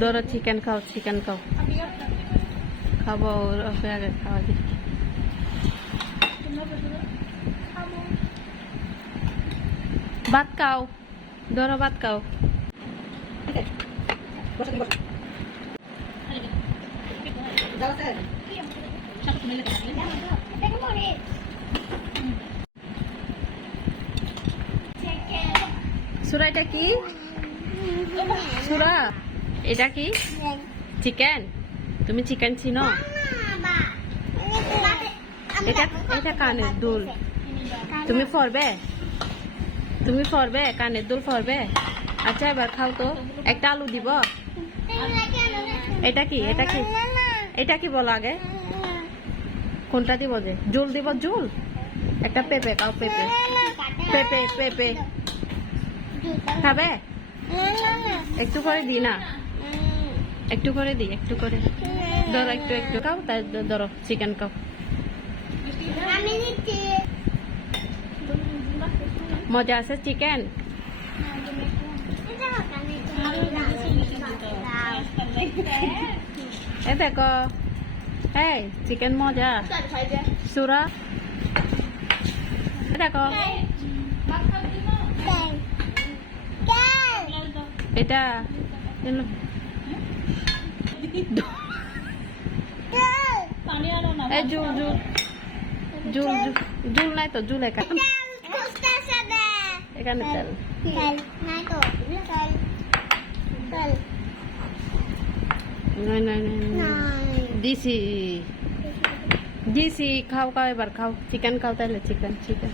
ধরো চিকেন খাও, চিকেন খাও, খাবো ওকে আগে খাওয়া দিই। ভাত খাও, ধরো ভাত খাও। সুরা এটা কি? সুরা এটা কি? চিকেন? তুমি চিকেন চিনো? এটা এটা কানের দুল। তুমি ফরবে? তুমি ফরবে? কানের দুল ফরবে? আচ্ছা এবার খাও তো। একটা আলু দিব। এটা কি? এটা কি? এটা কি বলো আগে? কোনটা দিব? যে জুল দিব? জুল? একটা পেঁপে খাও, পেঁপে পেঁপে পেঁপে খাবে? একটু করে দি না, একটু করে দি, একটু করে ধরো, একটু একটু খাও। তাই ধরো চিকেন খাও। মজা আছে চিকেন? এ দেখো, এই চিকেন মজা। সুরা দেখো, এটা জুল জুল জুল জুল নাই তো, জুল এখানে তেল। দিছি দিছি, খাও খাও এবার খাও। চিকেন খাও তাহলে, চিকেন চিকেন।